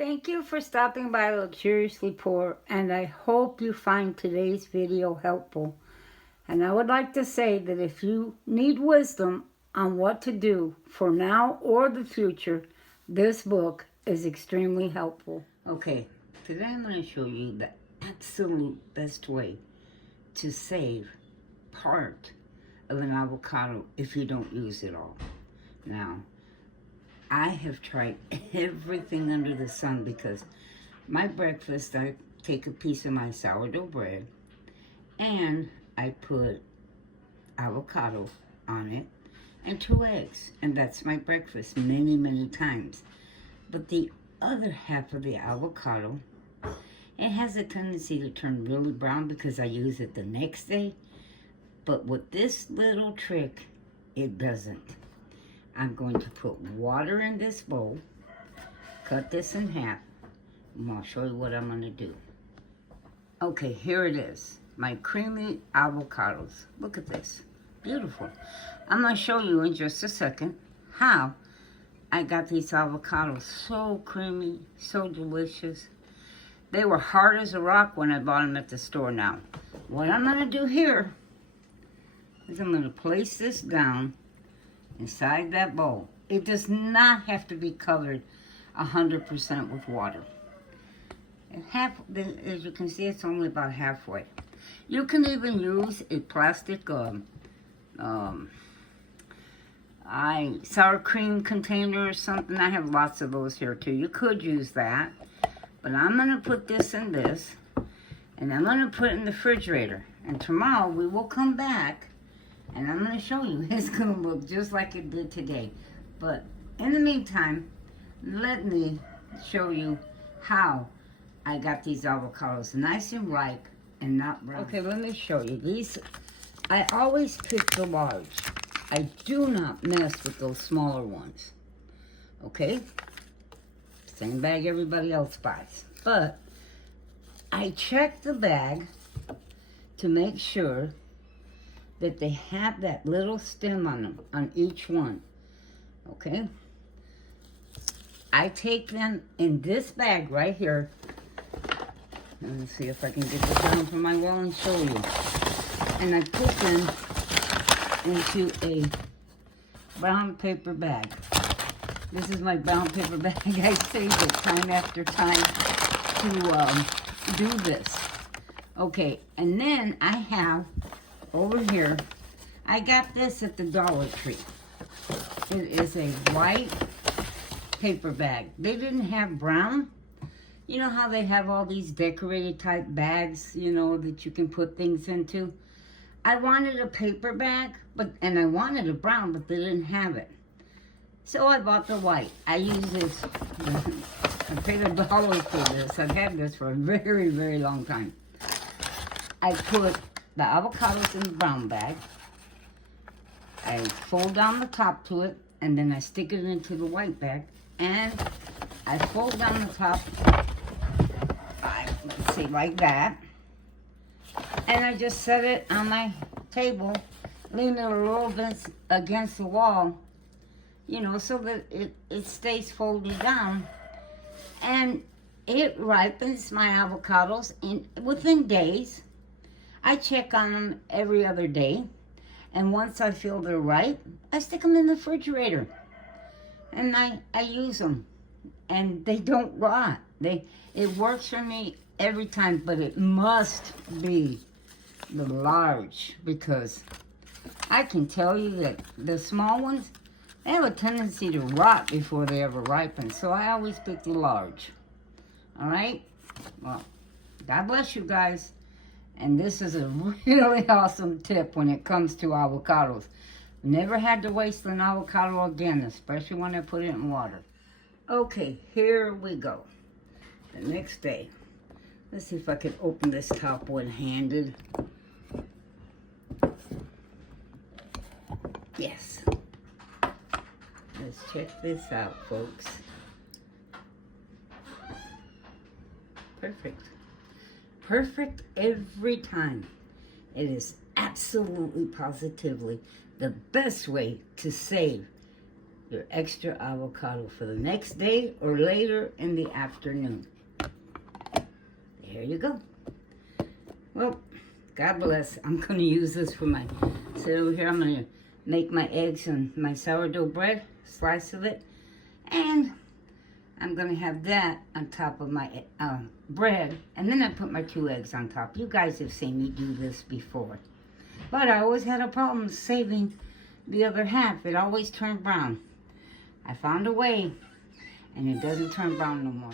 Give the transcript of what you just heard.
Thank you for stopping by Luxuriously Poor, and I hope you find today's video helpful. And I would like to say that if you need wisdom on what to do for now or the future, this book is extremely helpful. Okay, today I'm going to show you the absolute best way to save part of an avocado if you don't use it all. Now, I have tried everything under the sun because my breakfast, I take a piece of my sourdough bread and I put avocado on it and 2 eggs. And that's my breakfast many, many times. But the other half of the avocado, it has a tendency to turn really brown because I use it the next day. But with this little trick, it doesn't. I'm going to put water in this bowl, cut this in half, and I'll show you what I'm going to do. Okay, here it is, my creamy avocados. Look at this, beautiful. I'm going to show you in just a second how I got these avocados so creamy, so delicious. They were hard as a rock when I bought them at the store now. What I'm going to do here is I'm going to place this down inside that bowl. It does not have to be covered 100% with water. And as you can see, it's only about halfway. You can even use a plastic sour cream container or something. I have lots of those here too. You could use that. But I'm going to put this in this, and I'm going to put it in the refrigerator. And tomorrow we will come back and I'm going to show you. It's going to look just like it did today. But in the meantime, let me show you how I got these avocados nice and ripe and not brown. Okay, let me show you. These, I always pick the large. I do not mess with those smaller ones. Okay? Same bag everybody else buys. But I check the bag to make sure that they have that little stem on them, on each one, okay? I take them in this bag right here. Let me see if I can get this down from my wall and show you. And I put them into a brown paper bag. This is my brown paper bag. I save it time after time to do this. Okay, and then I have over here, I got this at the Dollar Tree. It is a white paper bag. They didn't have brown. You know how they have all these decorated type bags, you know, that you can put things into? I wanted a paper bag, and I wanted a brown, but they didn't have it. So I bought the white. I use this. I paid $1 for this. I've had this for a very, very long time. I put the avocados in the brown bag. I fold down the top to it, and then I stick it into the white bag, and I fold down the top, let's see, like that, and I just set it on my table, lean it a little bit against the wall, you know, so that it stays folded down, and it ripens my avocados within days. I check on them every other day, and once I feel they're ripe, I stick them in the refrigerator, and I use them, and they don't rot. It works for me every time, but it must be the large, because I can tell you that the small ones, they have a tendency to rot before they ever ripen, so I always pick the large. All right? Well, God bless you guys. And this is a really awesome tip when it comes to avocados. Never had to waste an avocado again, especially when I put it in water. Okay, here we go. The next day. Let's see if I can open this top one-handed. Yes. Let's check this out, folks. Perfect. Perfect every time. It is absolutely, positively the best way to save your extra avocado for the next day or later in the afternoon. There you go. Well, God bless. I'm going to use this for my, so over here I'm going to make my eggs and my sourdough bread, slice of it, and I'm going to have that on top of my bread, and then I put my 2 eggs on top. You guys have seen me do this before. But I always had a problem saving the other half. It always turned brown. I found a way, and it doesn't turn brown no more.